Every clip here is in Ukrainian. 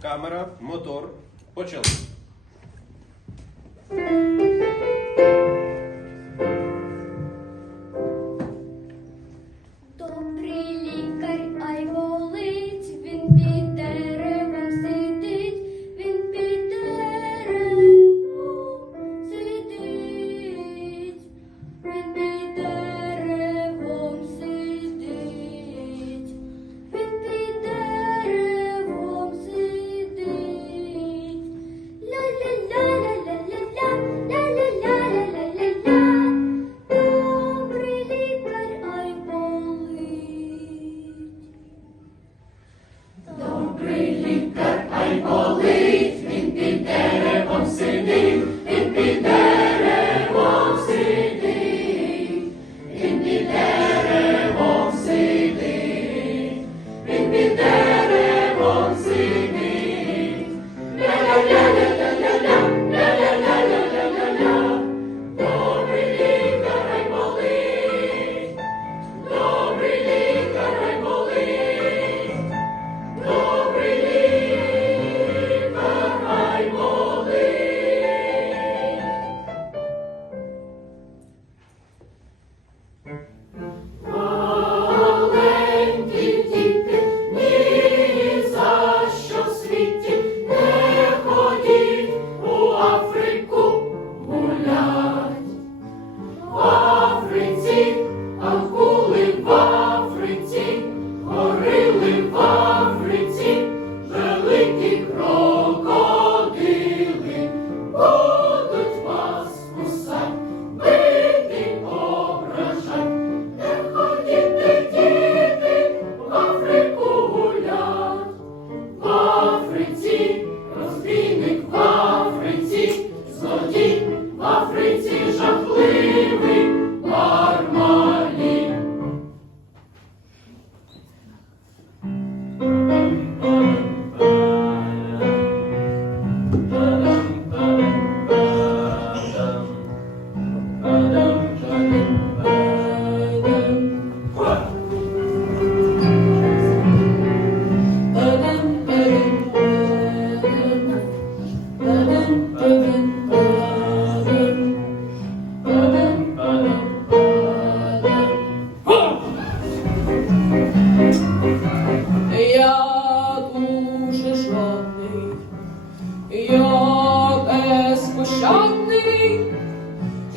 камера, мотор. Почали.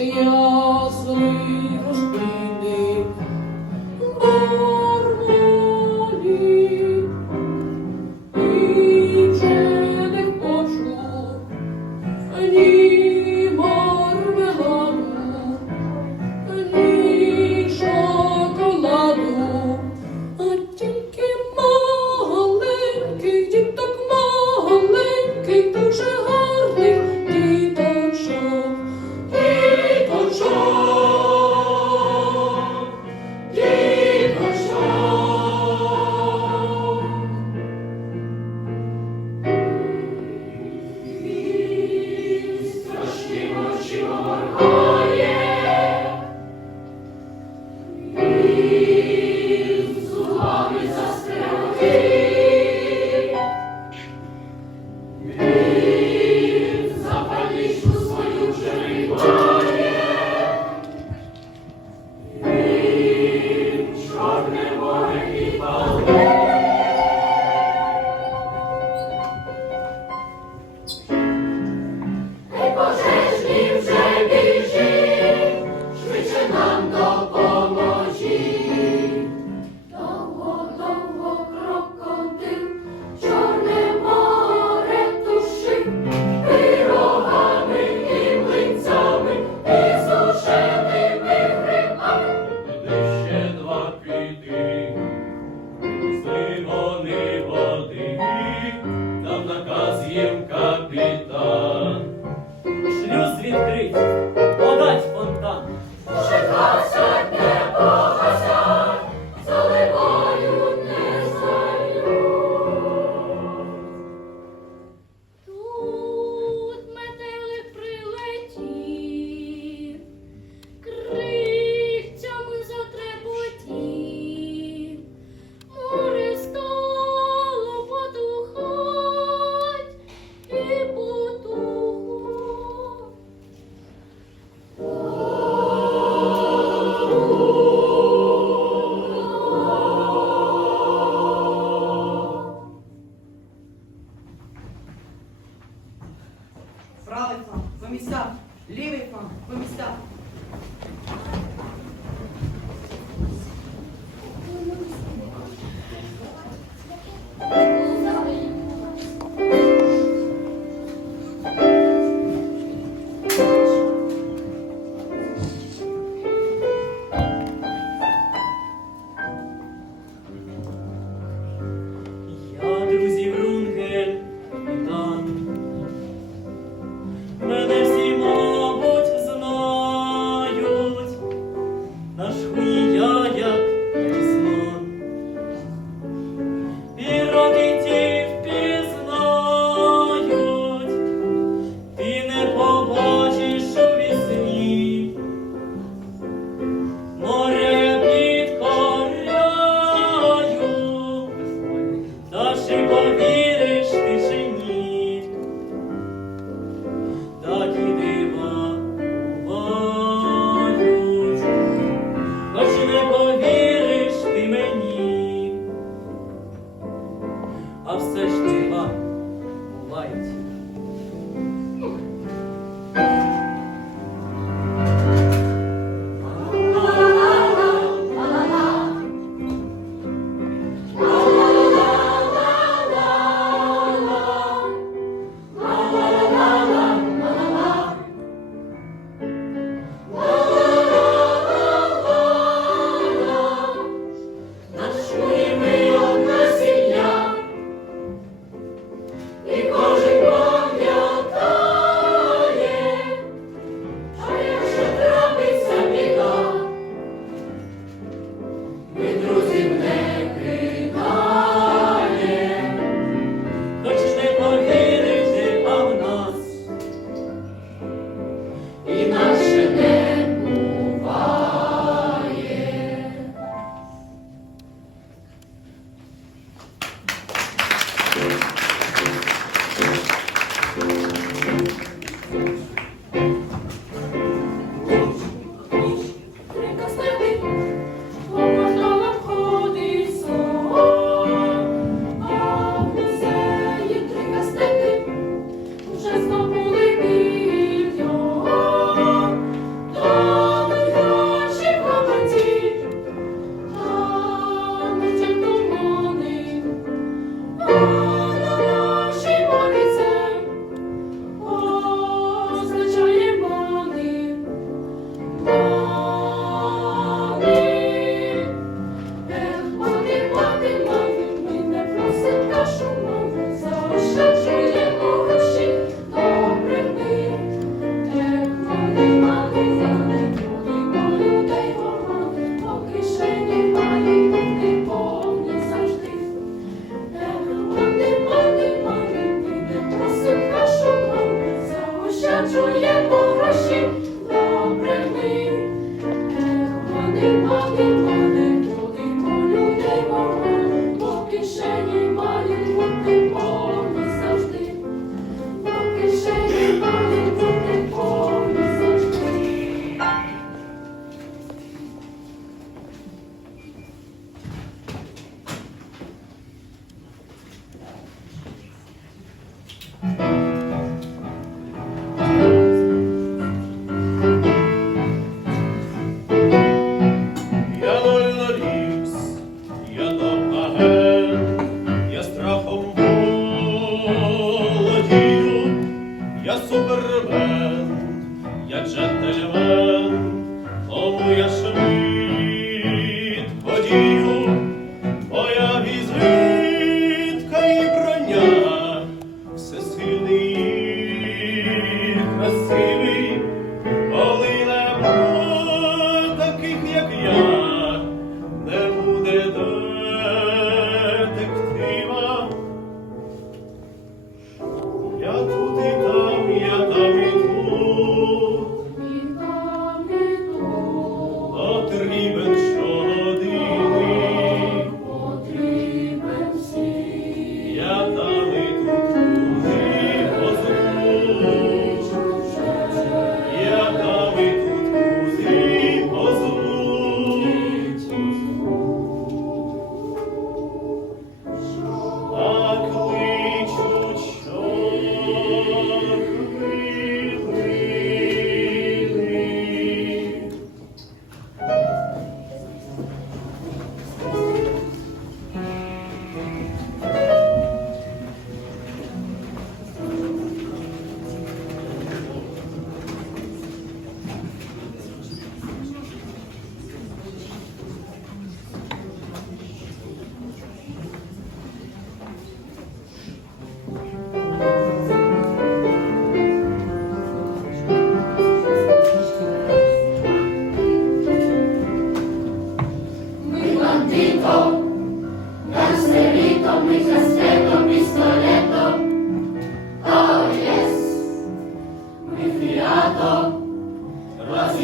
Yeah.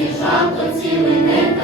Жан то цілий не